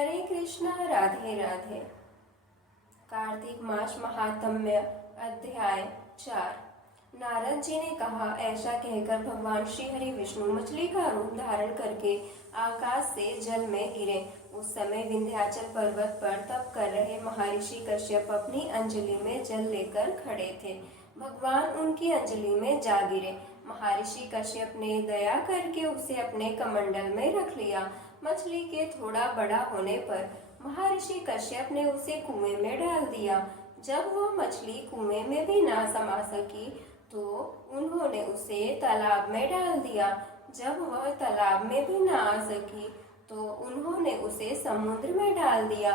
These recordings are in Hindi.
हरे कृष्णा राधे राधे। कार्तिक मास महात्म्य अध्याय 4। नारद जी ने कहा, ऐसा कहकर भगवान श्री हरि विष्णु मछली का रूप धारण करके आकाश से जल में गिरे। उस समय विंध्याचल पर्वत पर तप कर रहे महर्षि कश्यप अपनी अंजलि में जल लेकर खड़े थे। भगवान उनकी अंजलि में जा गिरे। महर्षि कश्यप ने दया करके उसे अपने कमंडल में रख लिया। मछली के थोड़ा बड़ा होने पर महर्षि कश्यप ने उसे कुएं में डाल दिया। जब वह मछली कुएं में भी ना समा सकी तो उन्होंने उसे तालाब में डाल दिया। जब वह तालाब में भी ना आ सकी तो उन्होंने उसे समुद्र में डाल दिया।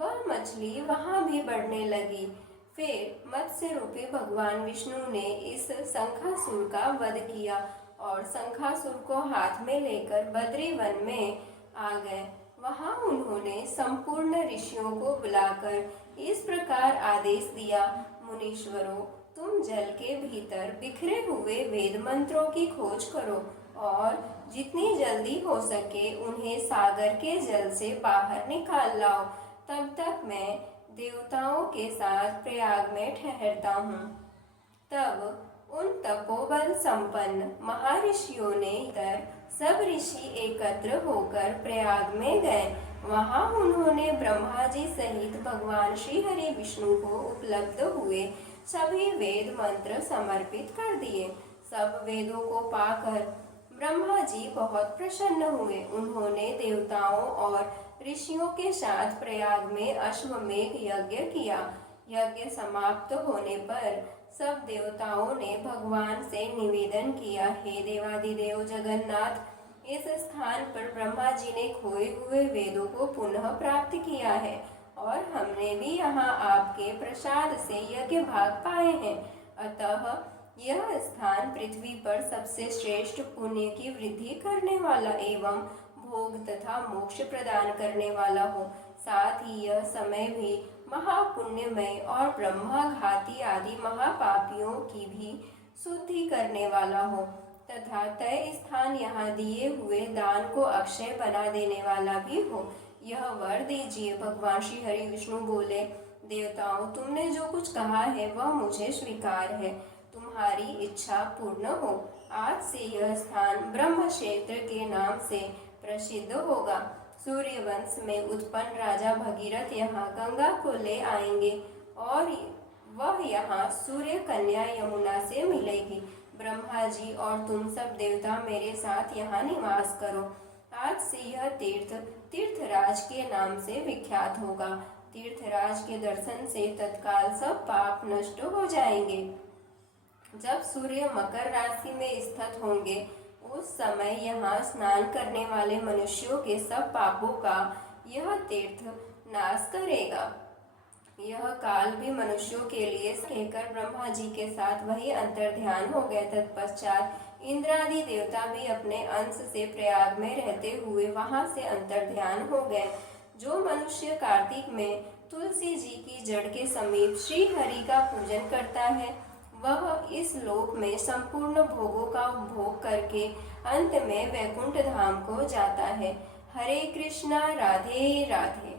वह मछली वहां भी बढ़ने लगी। फिर मत्स्य रूपी भगवान विष्णु ने इस शंखासुर का वध किया और शंखासुर को हाथ में लेकर बद्री वन में आ गए। वहां उन्होंने संपूर्ण ऋषियों को बुलाकर इस प्रकार आदेश दिया, मुनीश्वरों, तुम जल के भीतर बिखरे हुए वेद मंत्रों की खोज करो और जितनी जल्दी हो सके उन्हें सागर के जल से बाहर निकाल लाओ। तब तक मैं देवताओं के साथ प्रयाग में ठहरता हूँ। तब उन तपोबल संपन्न महर्षियों ने इधर सब ऋषि एकत्र होकर प्रयाग में गए। वहां उन्होंने ब्रह्मा जी सहित भगवान श्री हरि विष्णु को उपलब्ध हुए सभी वेद मंत्र समर्पित कर दिए। सब वेदों को पाकर ब्रह्मा जी बहुत प्रसन्न हुए। उन्होंने देवताओं और ऋषियों के साथ प्रयाग में अश्वमेध यज्ञ किया। यज्ञ समाप्त होने पर सब देवताओं ने भगवान से निवेदन किया, हे देवादिदेव जगन्नाथ, इस स्थान पर ब्रह्मा जी ने खोए हुए वेदों को पुनः प्राप्त किया है और हमने भी यहाँ आपके प्रसाद से यज्ञ भाग पाए हैं। अतः यह स्थान पृथ्वी पर सबसे श्रेष्ठ पुण्य की वृद्धि करने वाला एवं भोग तथा मोक्ष प्रदान करने वाला हो। साथ ही यह समय भी महापुण्यमय और ब्रह्माघाती आदि महापापियों की भी शुद्धि करने वाला हो तथा तय स्थान यहाँ दिए हुए दान को अक्षय बना देने वाला भी हो। यह वर दीजिए। भगवान श्री हरि विष्णु बोले, देवताओं, तुमने जो कुछ कहा है वह मुझे स्वीकार है। तुम्हारी इच्छा पूर्ण हो। आज से यह स्थान ब्रह्म क्षेत्र के नाम से प्रसिद्ध होगा। सूर्यवंश में उत्पन्न राजा भगीरथ यहाँ गंगा को ले आएंगे और वह यहाँ सूर्य कन्या यमुना से मिलेगी। ब्रह्मा जी और तुम सब देवता मेरे साथ यहाँ निवास करो। आज से यह तीर्थ तीर्थराज के नाम से विख्यात होगा। तीर्थराज के दर्शन से तत्काल सब पाप नष्ट हो जाएंगे। जब सूर्य मकर राशि में स्थित होंगे उस समय यहाँ स्नान करने वाले मनुष्यों के सब पापों का यह तीर्थ नाश करेगा। यह काल भी मनुष्यों के लिए कहकर ब्रह्मा जी के साथ वही अंतर ध्यान हो गए। तत्पश्चात इंद्रादि देवता भी अपने अंश से प्रयाग में रहते हुए वहां से अंतर ध्यान हो गए। जो मनुष्य कार्तिक में तुलसी जी की जड़ के समीप श्री हरि का पूजन करता है वह इस लोक में संपूर्ण भोगों का उपभोग करके अंत में वैकुंठ धाम को जाता है। हरे कृष्णा राधे राधे।